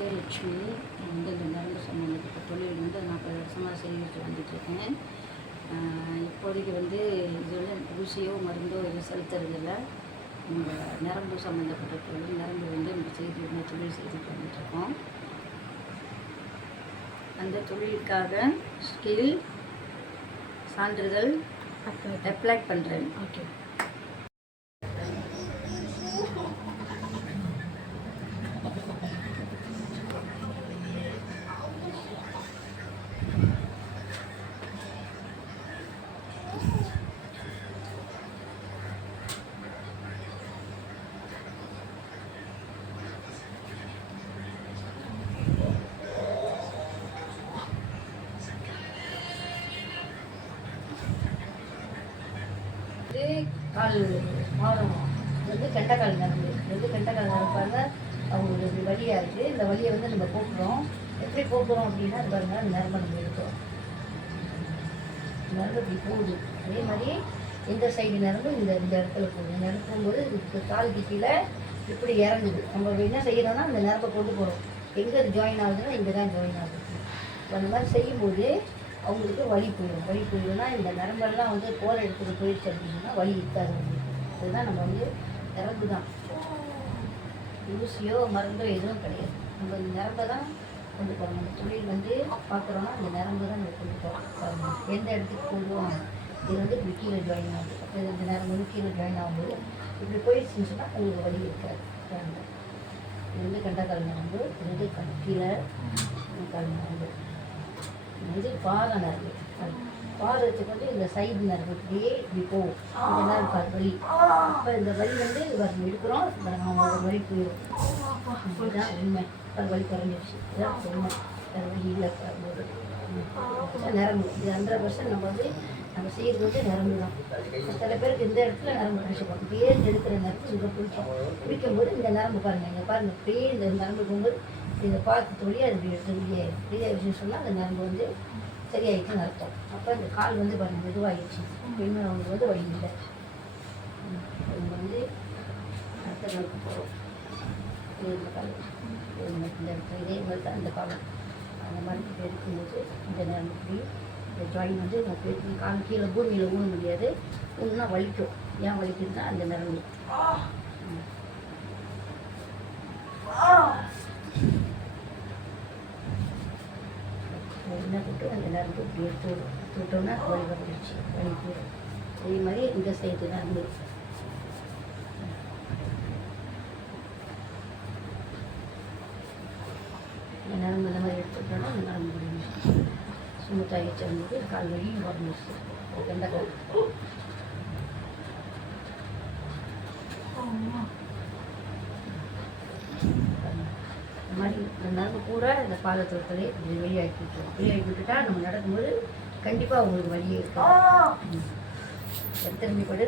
பேர் லட்சுமி. நான் வந்து இந்த நரம்பு சம்மந்தப்பட்ட தொழில் வந்து 40 வருஷமாக செய்துட்டு வந்துட்டுருக்கேன். இப்போதைக்கு வந்து இது வந்து ஊசியோ மருந்தோ எதுவும் செலுத்துறதில்லை. இந்த நரம்பு சம்மந்தப்பட்ட தொழில் நரம்பு வந்து நம்ம இந்த தொழில் செய்துட்டு வந்துட்டுருக்கோம். அந்த தொழிலுக்காக ஸ்கில் சான்றிதழ் அப்ளை பண்ணுறேன். ஓகே. கால் மாறும் வந்து கெண்டக்கால் நரம்பு கெண்டக்கால் நரம்பாங்க அவங்களுக்கு வலியாக இருக்குது. இந்த வலியை வந்து நம்ம போக்குறோம். எப்படி போக்குறோம் அப்படின்னா அது பாருங்க, அந்த நரம்பை நம்ம எடுக்கிறோம். நரம்பு இப்படி போகுது. அதே மாதிரி இந்த சைடு நரம்பு இந்த இடத்துல போகுது. இந்த நரம்பு போகும்போது இதுக்கு காலுக்கு கீழே இப்படி இறங்குது. நம்ம என்ன செய்யறோம்னா அந்த நரம்பை கொண்டு போகிறோம். எங்கே அது ஜாயின் ஆகுதுன்னா இங்கே தான் ஜாயின் ஆகுது. அந்த மாதிரி செய்யும்போது அவங்களுக்கு வலி போயிடும்னா இந்த நரம்பெல்லாம் வந்து போகிற இடத்துக்கு போயிடுச்சு அப்படின்னா வலி இருக்காது. அதுதான் நம்ம வந்து நரம்பு தான், ஊசியோ மருந்தோ எதுவும் கிடையாது. நம்ம இந்த நரம்பை தான் கொண்டு போகிறோம். நம்ம தொழில் வந்து பார்க்குறோன்னா அந்த நரம்பு தான் நம்ம கொண்டு போகிறோம். எந்த இடத்துக்கு போடுவோம், இது வந்து இப்படி கீழே ஜாயின் ஆகுது. அப்போ இந்த நரம்பு வந்து கீழே ஜாயின் ஆகும்போது இப்படி போயிடுச்சுன்னு சொன்னால் உங்களுக்கு வலி இருக்காது. இது வந்து கண்டக்கால் நரம்பு, இது வந்து கீழே கால் நரம்பு, இது பாத நரம்பு. பாதத்துக்கு வந்து இந்த சைடு நரம்பு இப்படியே இப்படி போகும். இந்த நரம்பு அது வலி. அப்போ இந்த வலி வந்து எடுக்கிறோம், அவங்களோட வலி போயிடும். இதுதான் உண்மை. அது வலி குறைஞ்சிடுச்சு. இதுதான் உண்மை. அது வலி இல்லை நரம்பு. இது 100% நம்ம செய்கிறது வந்து நரம்பு தான். சில பேருக்கு இந்த இடத்துல நரம்பு பிடிச்சிப்போம். இப்படியே எடுக்கிற நரம்பு இங்கே பிடிக்கும்போது இந்த நரம்பு பாருங்கள், இங்கே பாருங்கள், இப்படியே இந்த நரம்பு போகும்போது இதை பார்த்து தொழில் அது இப்படி எடுத்து வெளியாகிடுச்சுன்னு சொன்னால் அந்த நரம்பு வந்து சரியாயிடுச்சுன்னு அர்த்தம். அப்போ இந்த கால் வந்து பாருங்கள் மெதுவாகிடுச்சு. இன்னும் அவங்களுக்கு வந்து வழி இல்லை. அவங்க வந்து அடுத்த காலுக்கு போகிறோம். இந்த கால் இந்த இடத்துல இதே மாதிரி தான் இந்த காலம் அந்த மாதிரி எடுக்கும்போது இந்த நரம்பு இப்படி இந்த ஜாயின் வந்து நம்ம கால் கீழே பூமியில் ஊன முடியாது. ஊன்னா வலிக்கும். ஏன் வலிக்குதுன்னா அந்த நரம்பு என்ன போட்டு அந்த நரம்பு இப்படி எடுத்து விட்டோம்னா வலி வந்துடுச்சு, வலி போயிடும். அதே மாதிரி இந்த சைடு நரம்பு இந்த நரம்பு இந்த மாதிரி எடுத்துக்கிட்டோம்னா அந்த நரம்பு முடிஞ்சிச்சு. ஸ்மூத்தாகிடுச்சு. வந்து கால் வலி குறைஞ்சிச்சு. கெண்டக்கால் இந்த மாதிரி இந்த நரம்பு கூட இந்த பாதத்தோட்டத்திலே இப்படி வெளியாக்கி விட்டுருவோம். வெளியாக்கி விட்டுட்டா நம்ம நடக்கும்போது கண்டிப்பாக அவங்களுக்கு வலியே இருக்கும். திரும்பி படு.